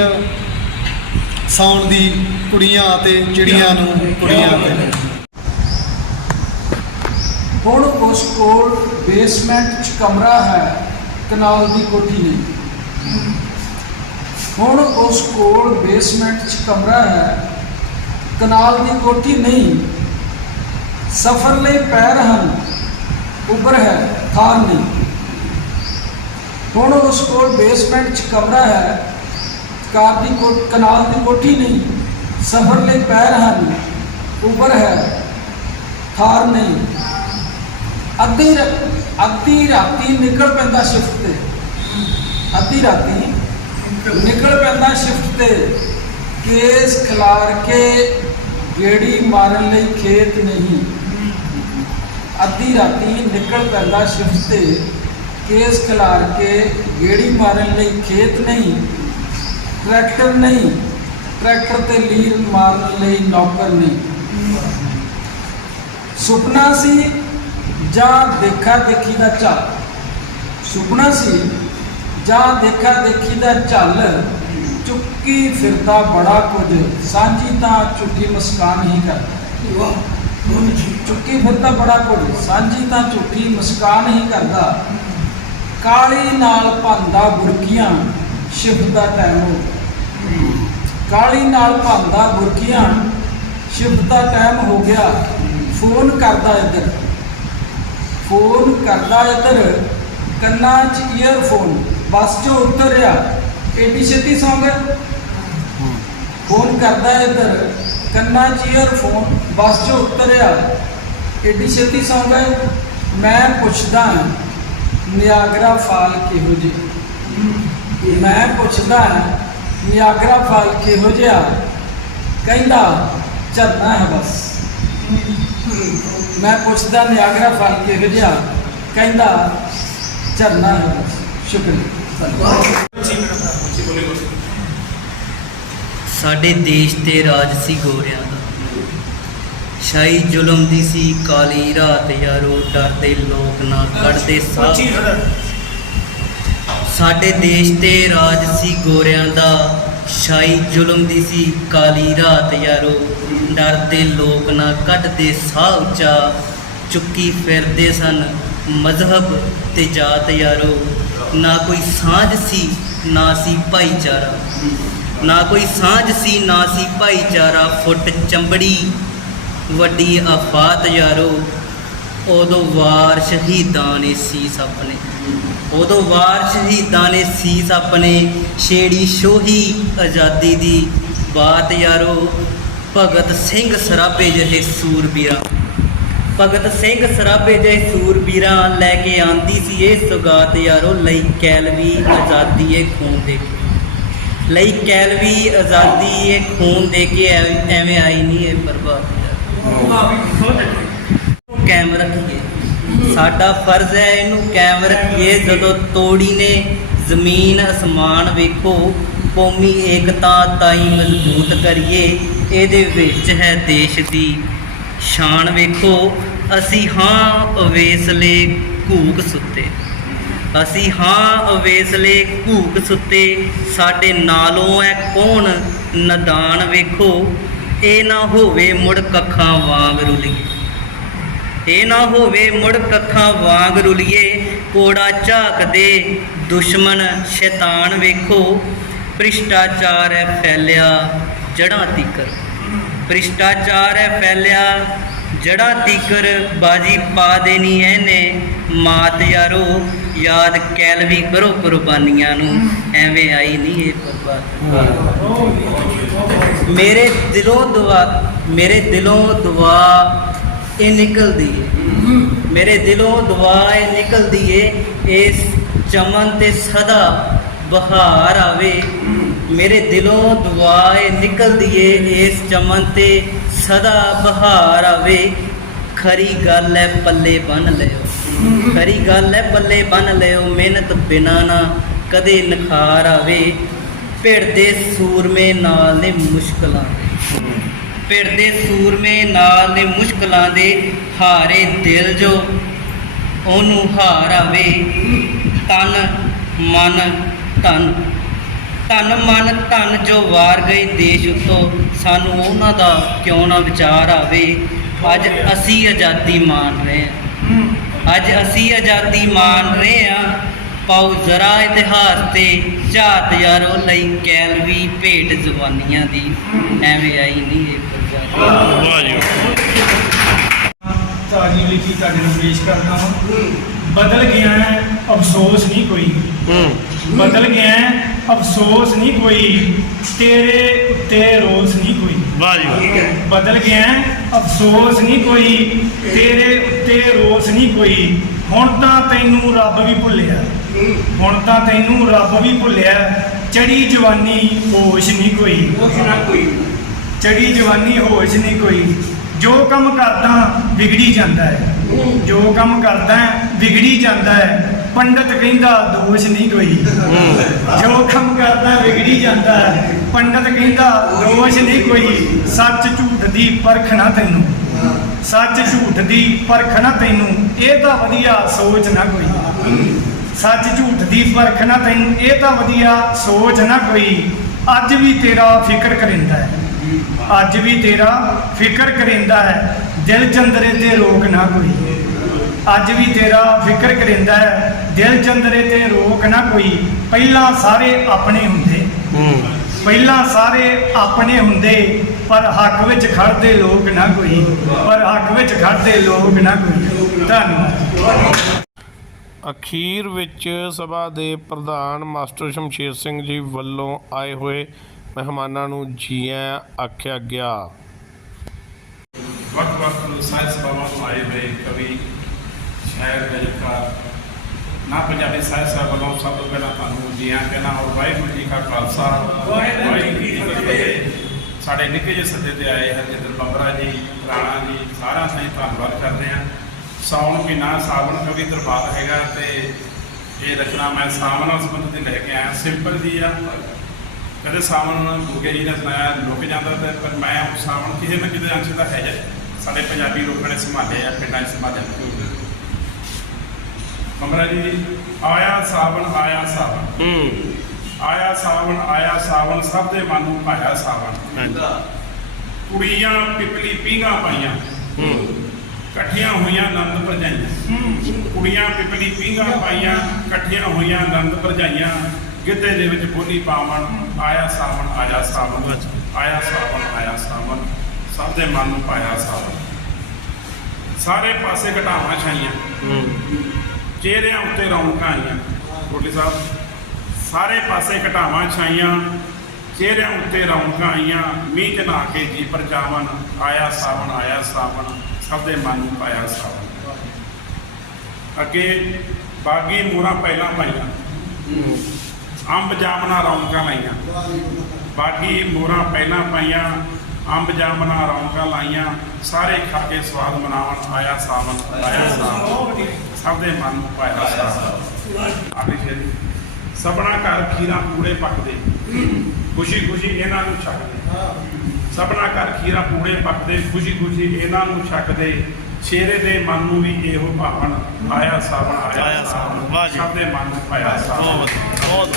ਸੌਣ ਦੀ ਕੁੜੀਆਂ ਅਤੇ ਚਿੜੀਆਂ ਨੂੰ ਕੁੜੀਆਂ ਤੇ। ਹੁਣ ਉਸ ਕੋਲ ਬੇਸਮੈਂਟ 'ਚ ਕਮਰਾ ਹੈ। ਕਨਾਲ ਦੀ ਕੋਠੀ ਨਹੀਂ। ਹੁਣ ਉਸ ਕੋਲ ਬੇਸਮੈਂਟ 'ਚ ਕਮਰਾ ਹੈ, ਕਨਾਲ ਦੀ ਕੋਠੀ ਨਹੀਂ, ਸਫ਼ਰ ਲਈ ਪੈਰ ਹਨ ਉਬਰ ਹੈ, ਥਾਰ ਨਹੀਂ। ਹੁਣ ਉਸ ਕੋਲ ਬੇਸਮੈਂਟ 'ਚ ਕਮਰਾ ਹੈ, ਕਾਰ ਦੀ ਕੋ, ਕਨਾਲ ਦੀ ਕੋਠੀ ਨਹੀਂ, ਸਫ਼ਰ ਲਈ ਪੈਰ ਹਨ ਉਬਰ ਹੈ, ਥਾਰ ਨਹੀਂ। ਅੱਧੀ ਅੱਧੀ ਰਾਤੀ ਨਿਕਲ ਪੈਂਦਾ ਸ਼ਿਫਟ ਤੇ। ਅੱਧੀ ਰਾਤੀ ਨਿਕਲ ਪੈਂਦਾ ਸ਼ਿਫਟ ਤੇ। ਕੇਸ ਖਿਲਾਰ ਕੇ ਗੇੜੀ ਮਾਰਨ ਲਈ ਖੇਤ ਨਹੀਂ। ਅੱਧੀ ਰਾਤੀ ਨਿਕਲ ਪੈਂਦਾ ਸ਼ਿਫਟ ਤੇ। ਕੇਸ ਖਿਲਾਰ ਕੇ ਗੇੜੀ ਮਾਰਨ ਲਈ ਖੇਤ ਨਹੀਂ। ਟਰੈਕਟਰ ਨਹੀਂ। ਟਰੈਕਟਰ ਤੇ ਲੀਰ ਮਾਰਨ ਲਈ ਨੌਕਰ ਨਹੀਂ। ਸੁਪਨਾ ਸੀ ਜਾਂ ਦੇਖਾ ਦੇਖੀ ਦਾ ਝੱਲ। ਸੁਪਨਾ ਸੀ ਜਾਂ ਦੇਖਾ ਦੇਖੀ ਦਾ ਝੱਲ ਚੁੱਕੀ ਫਿਰਦਾ ਬੜਾ ਕੁਝ ਸਾਂਝੀ ਤਾਂ ਝੁੱਠੀ ਮੁਸਕਾਨ ਹੀ ਕਰਦਾ। ਚੁੱਕੀ ਫਿਰਦਾ ਬੜਾ ਕੁਝ ਸਾਂਝੀ ਤਾਂ ਝੁੱਠੀ ਮੁਸਕਾਨ ਹੀ ਕਰਦਾ। ਕਾਲੀ ਨਾਲ ਭੰਦਾ ਬੁਰਕੀਆਂ ਸ਼ਿਫਟ ਦਾ ਟਾਈਮ ਹੋ ਕਾਲੀ ਨਾਲ ਭੰਦਾ ਬੁਰਕੀਆਂ ਸ਼ਿਫਟ ਦਾ ਟਾਈਮ ਹੋ ਗਿਆ। ਫੋਨ ਕਰਦਾ ਇੱਧਰ। ਫੋਨ ਕਰਦਾ ਇੱਧਰ ਕੰਨਾਂ 'ਚ ਈਅਰਫੋਨ ਬੱਸ 'ਚੋਂ ਉਤਰਿਆ ਏਡੀ ਛੇਤੀ ਸੌਂ ਗਿਆ ਫੋਨ ਕਰਦਾ ਇੱਧਰ ਕੰਨਾਂ 'ਚ ਈਅਰਫੋਨ ਬੱਸ 'ਚੋਂ ਉਤਰਿਆ ਏਡੀ ਛੇਤੀ ਸੌਂ ਗਏ ਮੈਂ ਪੁੱਛਦਾ ਨਿਆਗਰਾ ਫਾਲ ਕਿਹੋ ਜਿਹੀ? ਮੈਂ ਪੁੱਛਦਾ ਨਿਆਗਰਾ ਫਾਲ ਕਿਹੋ ਜਿਹਾ? ਕਹਿੰਦਾ ਝਰਨਾ ਹੈ ਬਸ। ਮੈਂ ਪੁੱਛਦਾ ਨਿਆਗਰਾ ਫਲ ਕਿਹੋ ਜਿਹਾ ਕਹਿੰਦਾ ਝਰਨਾ ਸ਼ੁਕਰੀਆ ਸਾਡੇ ਦੇਸ਼ ਤੇ ਰਾਜ ਸੀ ਗੋਰਿਆਂ ਦਾ। ਸ਼ਾਹੀ ਜ਼ੁਲਮ ਦੀ ਸੀ ਕਾਲੀ ਰਾਤ ਯਾਰੋ ਡਰਦੇ ਲੋਕ ਨਾ ਕੱਢਦੇ ਸਾਹ। ਸਾਡੇ ਦੇਸ਼ ਤੇ ਰਾਜ ਸੀ ਗੋਰਿਆਂ ਦਾ ਸ਼ਾਹੀ ਜ਼ੁਲਮ ਦੀ ਸੀ, ਕਾਲੀ ਰਾਤ ਯਾਰੋ। ਡਰਦੇ ਲੋਕ ਨਾ ਕੱਢਦੇ ਸਾਹ ਉੱਚਾ। ਚੁੱਕੀ ਫਿਰਦੇ ਸਨ ਮਜ਼ਹਬ ਤੇ ਜਾਤ ਯਾਰੋ। ਨਾ ਕੋਈ ਸਾਂਝ ਸੀ, ਨਾ ਸੀ ਭਾਈਚਾਰਾ। ਨਾ ਕੋਈ ਸਾਂਝ ਸੀ, ਨਾ ਸੀ ਭਾਈਚਾਰਾ। ਫੁੱਟ ਚੰਬੜੀ, ਵੱਡੀ ਆਫਾਤ ਯਾਰੋ। ਉਦੋਂ ਵਾਰ ਸ਼ਹੀਦਾਂ ਨੇ ਸੀਸ ਆਪਣੇ। ਉਦੋਂ ਵਾਰ ਸ਼ਹੀਦਾਂ ਨੇ ਸੀਸ ਆਪਣੇ, ਛੇੜੀ ਸ਼ੋਹੀ ਆਜ਼ਾਦੀ ਦੀ ਬਾਤ ਯਾਰੋ। ਭਗਤ ਸਿੰਘ ਸਰਾਭੇ ਜਿਹੇ ਸੂਰਬੀਰਾਂ, ਭਗਤ ਸਿੰਘ ਸਰਾਭੇ ਜਿਹੇ ਸੂਰਬੀਰਾਂ ਲੈ ਕੇ ਆਂਦੀ ਸੀ ਇਹ ਸੁਗਾਤ ਯਾਰੋ, ਲਈ ਕੈਲਵੀ ਆਜ਼ਾਦੀ ਏ ਖੂਨ ਦੇ ਕੇ। ਲਈ ਕੈਲਵੀ ਆਜ਼ਾਦੀ ਏ ਖੂਨ ਦੇ ਕੇ ਐਵੇਂ ਐਵੇਂ ਆਈ ਨਹੀਂ ਇਹ ਬਰਬਾਦ ਕਾਇਮ ਰੱਖੀਏ। ਸਾਡਾ ਫਰਜ਼ ਹੈ ਇਹਨੂੰ ਕਾਇਮ ਰੱਖੀਏ। ਜਦੋਂ ਤੋੜੀ ਨੇ ਜ਼ਮੀਨ, ਅਸਮਾਨ ਵੇਖੋ, ਕੌਮੀ ਏਕਤਾ ਤਾਈ ਮਜ਼ਬੂਤ ਕਰੀਏ। ਇਹਦੇ ਵਿੱਚ ਹੈ ਦੇਸ਼ ਦੀ ਸ਼ਾਨ ਵੇਖੋ। ਅਸੀਂ ਹਾਂ ਅਵੇਸਲੇ ਘੂਕ ਸੁੱਤੇ। ਅਸੀਂ ਹਾਂ ਅਵੇਸਲੇ ਘੂਕ ਸੁੱਤੇ। ਸਾਡੇ ਨਾਲੋਂ ਐ ਕੌਣ ਨਦਾਨ ਵੇਖੋ। ਇਹ ਨਾ ਹੋਵੇ ਮੁੜ ਕੱਖਾਂ ਵਾਂਗ ਰੁਲੀਏ। ਇਹ ਨਾ ਹੋਵੇ ਮੁੜ ਕੱਖਾਂ ਵਾਂਗ ਰੁਲੀਏ, ਕੋੜਾ ਝਾਕਦੇ ਦੁਸ਼ਮਣ ਸ਼ੈਤਾਨ ਵੇਖੋ, ਭ੍ਰਿਸ਼ਟਾਚਾਰ ਹੈ ਫੈਲਿਆ ਜੜਾਂ ਤੀਕਰ। ਭ੍ਰਿਸ਼ਟਾਚਾਰ ਹੈ ਫੈਲਿਆ ਜੜਾਂ ਤੀਕਰ, ਬਾਜੀ ਪਾ ਦੇਣੀ ਐਨੇ ਮਾਤ ਯਾਰੋ, ਯਾਦ ਕੈਲਵੀ ਕਰੋ ਕੁਰਬਾਨੀਆਂ ਨੂੰ, ਐਵੇਂ ਆਈ ਨਹੀਂ ਇਹ ਬਰਬਾਦ ਮੇਰੇ ਦਿਲੋਂ ਦੁਆ, ਮੇਰੇ ਦਿਲੋਂ ਦੁਆ ਇਹ ਨਿਕਲਦੀ ਏ। ਮੇਰੇ ਦਿਲੋਂ ਦੁਆ ਇਹ ਨਿਕਲਦੀ ਏ, ਇਸ ਚਮਨ ਤੇ ਸਦਾ ਬਹਾਰ ਆਵੇ। ਮੇਰੇ ਦਿਲੋਂ ਦੁਆ ਇਹ ਨਿਕਲਦੀ ਏ, ਇਸ ਚਮਨ ਤੇ ਸਦਾ ਬਹਾਰ ਆਵੇ। ਖਰੀ ਗੱਲ ਹੈ ਪੱਲੇ ਬੰਨ ਲਿਓ। ਖਰੀ ਗੱਲ ਹੈ ਪੱਲੇ ਬੰਨ ਲਿਓ, ਮਿਹਨਤ ਬਿਨਾ ਨਾ ਕਦੇ ਨਖਾਰ ਆਵੇ। ਭਿੜਦੇ ਸੂਰਮੇ ਨਾਲ ਨੇ ਮੁਸ਼ਕਲਾਂ। ਦੇ ਸੂਰਮੇ ਨਾਲ ਨੇ ਮੁਸ਼ਕਲਾਂ ਦੇ ਹਾਰੇ ਦਿਲ ਜੋ ਉਹਨੂੰ ਹਾਰ ਆਵੇ। ਤਨ, ਮਨ, ਧਨ। ਤਨ ਮਨ, ਧਨ ਜੋ ਵਾਰ ਗਏ ਦੇਸ਼ ਉਤੋਂ, ਸਾਨੂੰ ਉਹਨਾਂ ਦਾ ਕਿਉਂ ਨਾ ਵਿਚਾਰ ਆਵੇ। ਅੱਜ ਅਸੀਂ ਆਜ਼ਾਦੀ ਮਾਣ ਰਹੇ ਹਾਂ। ਅੱਜ ਅਸੀਂ ਆਜ਼ਾਦੀ ਮਾਣ ਰਹੇ ਹਾਂ। ਪਾਉ ਜ਼ਰਾ ਇਤਿਹਾਸ ਤੇ ਝਾਤ ਯਾਰੋ ਲਈ ਕੈਲਵੀ ਭੇਟ ਜ਼ਬਾਨੀਆਂ ਦੀ। ਐਵੇਂ ਆਈ ਨਹੀਂ ਇਹ ਵਾਹ ਜੀ ਤਾਜੀ ਲਿਖੀ ਤੁਹਾਡੇ ਨੂੰ ਪੇਸ਼ ਕਰਦਾ ਹਾਂ। ਬਦਲ ਗਿਆ ਹੈ ਅਫਸੋਸ ਨਹੀਂ ਕੋਈ। ਬਦਲ ਗਿਆ ਹੈ ਅਫਸੋਸ ਨਹੀਂ ਕੋਈ। ਤੇਰੇ ਉੱਤੇ ਰੋਸ ਨਹੀਂ ਕੋਈ। ਵਾਹ ਜੀ ਬਦਲ ਗਿਆ ਹੈ ਅਫਸੋਸ ਨਹੀਂ ਕੋਈ। ਤੇਰੇ ਉੱਤੇ ਰੋਸ ਨਹੀਂ ਕੋਈ। ਹੁਣ ਤਾਂ ਤੈਨੂੰ ਰੱਬ ਵੀ ਭੁੱਲਿਆ। ਹੁਣ ਤਾਂ ਤੈਨੂੰ ਰੱਬ ਵੀ ਭੁੱਲਿਆ। ਚੜੀ ਜਵਾਨੀ ਹੋਸ਼ ਨਹੀਂ ਕੋਈ। ਚੜੀ ਜਵਾਨੀ ਹੋਸ਼ ਨਹੀਂ ਕੋਈ। ਜੋ ਕੰਮ ਕਰਦਾ, ਵਿਗੜੀ ਜਾਂਦਾ ਹੈ। ਜੋ ਕੰਮ ਕਰਦਾ, ਵਿਗੜੀ ਜਾਂਦਾ ਹੈ। ਪੰਡਤ ਕਹਿੰਦਾ, ਦੋਸ਼ ਨਹੀਂ ਕੋਈ। ਜੋ ਕੰਮ ਕਰਦਾ, ਵਿਗੜੀ ਜਾਂਦਾ ਹੈ। ਪੰਡਤ ਕਹਿੰਦਾ, ਦੋਸ਼ ਨਹੀਂ ਕੋਈ। ਸੱਚ ਝੂਠ ਦੀ ਪਰਖ ਨਾ ਤੈਨੂੰ। ਸੱਚ ਝੂਠ ਦੀ ਪਰਖ ਨਾ ਤੈਨੂੰ। ਇਹ ਤਾਂ ਵਧੀਆ ਸੋਚ ਨਾ ਕੋਈ। ਸੱਚ ਝੂਠ ਦੀ ਪਰਖ ਨਾ ਤੈਨੂੰ। ਇਹ ਤਾਂ ਵਧੀਆ ਸੋਚ ਨਾ ਕੋਈ। ਅੱਜ ਵੀ ਤੇਰਾ ਫਿਕਰ ਕਰਿੰਦਾ ਹੈ। ਅੱਜ ਵੀ ਤੇਰਾ ਫਿਕਰ ਕਰਿੰਦਾ ਹੈ ਦਿਲ ਚੰਦਰੇ ਤੇ ਰੋਕ ਨਾ ਕੋਈ। ਅੱਜ ਵੀ ਤੇਰਾ ਫਿਕਰ ਕਰਿੰਦਾ ਹੈ ਦਿਲ ਚੰਦਰੇ ਤੇ ਰੋਕ ਨਾ ਕੋਈ। ਪਹਿਲਾਂ ਸਾਰੇ ਆਪਣੇ ਹੁੰਦੇ। ਪਹਿਲਾਂ ਸਾਰੇ ਆਪਣੇ ਹੁੰਦੇ ਪਰ ਹੱਕ ਵਿੱਚ ਖੜਦੇ ਲੋਕ ਨਾ ਕੋਈ। ਪਰ ਹੱਕ ਵਿੱਚ ਖੜਦੇ ਲੋਕ ਨਾ ਕੋਈ। ਧੰਨਵਾਦ। ਅਖੀਰ ਵਿੱਚ ਸਭਾ ਦੇ ਪ੍ਰਧਾਨ ਮਾਸਟਰ ਸ਼ਮਸ਼ੇਰ ਸਿੰਘ ਜੀ ਵੱਲੋਂ ਆਏ ਹੋਏ ਮਹਿਮਾਨਾਂ ਨੂੰ ਜੀ ਆਇਆਂ ਆਖਿਆ ਗਿਆ ਵੱਖ ਵੱਖ ਸਾਹਿਤ ਸਭਾਵਾਂ ਤੋਂ ਆਏ ਹੋਏ ਕਵੀ ਸ਼ਾਇਰ ਗਜ਼ਲਕਾਰ ਨਾ ਪੰਜਾਬੀ ਸਾਹਿਤ ਸਭਾ ਵੱਲੋਂ ਸਭ ਤੋਂ ਪਹਿਲਾਂ ਤੁਹਾਨੂੰ ਜੀ ਆਇਆਂ ਕਹਿਣਾ ਔਰ ਵਾਹਿਗੁਰੂ ਜੀ ਕਾ ਖਾਲਸਾ ਵਾਹਿਗੁਰੂ ਜੀ ਕੀ ਫਤਿਹ। ਸਾਡੇ ਨਿੱਕੇ ਜਿਹੇ ਸੱਦੇ ਤੇ ਆਏ ਹਰਜਿੰਦਰ ਬੰਬਰਾ ਜੀ ਰਾਣਾ ਜੀ ਸਾਰਿਆਂ ਦਾ ਹੀ ਧੰਨਵਾਦ ਕਰਦੇ ਹਾਂ। ਸਾਉਣ ਮਹੀਨਾ ਸਾਵਣ ਕਵੀ ਦਰਬਾਰ ਹੈਗਾ ਤੇ ਇਹ ਰਚਨਾ ਮੈਂ ਸਾਵਣ ਨਾਲ ਸੰਬੰਧਿਤ ਲੈ ਕੇ ਆਇਆ। ਸਿੰਪਲ ਜੀ ਆ। ਕਦੇ ਸਾਵਣ ਗੁੱਗੇ ਜੀ ਨੇ ਸੁਣਾਇਆ ਲੁਕ ਜਾਂਦਾ ਤੇ ਪਰ ਮੈਂ ਉਹ ਸਾਵਣ ਕਿਸੇ ਨਾ ਕਿਸੇ ਅੰਸ਼ ਦਾ ਹੈ ਜਾ ਸਾਡੇ ਪੰਜਾਬੀ ਲੋਕਾਂ ਨੇ ਸੰਭਾਲਿਆ ਪਿੰਡਾਂ 'ਚ ਸੰਭਾਲਿਆ ਬੰਬਰਾ ਜੀ ਆਇਆ ਸਾਵਣ ਆਇਆ ਸਾਵਣ ਹੂੰ। ਆਇਆ ਸਾਵਣ ਆਇਆ ਸਾਵਣ ਸਭ ਦੇ ਮਨ ਨੂੰ ਭਾਇਆ ਸਾਵਣ ਕੁੜੀਆਂ ਪਿਪਲੀ ਪੀਂਘਾਂ ਪਾਈਆਂ। ਹੂੰ। ਇਕੱਠੀਆਂ ਹੋਈਆਂ ਆਨੰਦ ਭਰਜਾਈਆਂ। ਕੁੜੀਆਂ ਪਿਪਲੀ ਪੀਂਘਾਂ ਪਾਈਆਂ ਇਕੱਠੀਆਂ ਹੋਈਆਂ ਆਨੰਦ ਭਰਜਾਈਆਂ। ਗਿੱਧੇ ਦੇ ਵਿੱਚ ਬੋਲੀ ਪਾਵਣ ਆਇਆ ਸਾਵਣ ਆਇਆ ਸਾਵਣ ਆਇਆ ਸਾਵਣ ਆਇਆ ਸਾਵਣ, ਸਭ ਦੇ ਮਨ ਨੂੰ ਪਾਇਆ ਸਾਵਣ। ਸਾਰੇ ਪਾਸੇ ਘਟਾਵਾਂ ਛਾਈਆਂ। ਹੂੰ ਚਿਹਰਿਆਂ ਉੱਤੇ ਰੌਣਕਾਂ ਆਈਆਂ। ਕੋਟਲੀ ਸਾਹਿਬ, ਸਾਰੇ ਪਾਸੇ ਘਟਾਵਾਂ ਛਾਈਆਂ, ਚਿਹਰਿਆਂ ਉੱਤੇ ਰੌਣਕਾਂ ਆਈਆਂ। ਮੀਂਹ ਚ ਨਹਾ ਕੇ ਜੀ ਪਰਜਾਵਨ, ਆਇਆ ਸਾਵਣ ਆਇਆ ਸਾਵਣ, ਸਭ ਦੇ ਮਨ ਨੂੰ ਪਾਇਆ ਸਾਵਣ। ਅੱਗੇ ਬਾਗੀ ਮੋਹਰਾਂ ਪਹਿਲਾਂ ਪਾਈਆਂ। ਅੰਬ ਜਾਮਨਾ ਰੌਣਕਾਂ ਲਾਈਆਂ। ਬਾਗੀ ਮੋਹਰਾਂ ਪਹਿਲਾਂ ਪਾਈਆਂ, ਅੰਬ ਜਾਮਨਾ ਰੌਣਕਾਂ ਲਾਈਆਂ, ਸਾਰੇ ਖਾ ਕੇ ਸਵਾਦ ਮਨਾਵਣ ਆਇਆ ਸਾਵਣ ਆਇਆ ਸਾਵਣ। ਸਭ ਦੇ ਮਨ ਨੂੰ ਪਾਇਆ ਸਾਵਣ। ਆਖਰੀ ਸ਼ੇਰ ਸਭਨਾ ਘਰ ਖੀਰਾ ਪੂੜੇ ਪੱਕਦੇ। ਖੁਸ਼ੀ ਖੁਸ਼ੀ ਇਹਨਾਂ ਨੂੰ ਛਕਦੇ। ਸਭਨਾ ਘਰ ਖੀਰਾ ਪੂੜੇ ਪੱਕਦੇ ਖੁਸ਼ੀ ਖੁਸ਼ੀ ਇਹਨਾਂ ਨੂੰ ਛਕਦੇ। ਸ਼ੇਰੇ ਦੇ ਮਨ ਨੂੰ ਵੀ ਇਹੋ ਭਾਵਨ ਆਇਆ ਸਾਵਣ ਆਇਆ ਸਾਵਣ। ਵਾਹ ਜੀ। ਸਭ ਦੇ ਮਨ ਨੂੰ ਪਾਇਆ ਸਾਵਣ। ਬਹੁਤ ਬਹੁਤ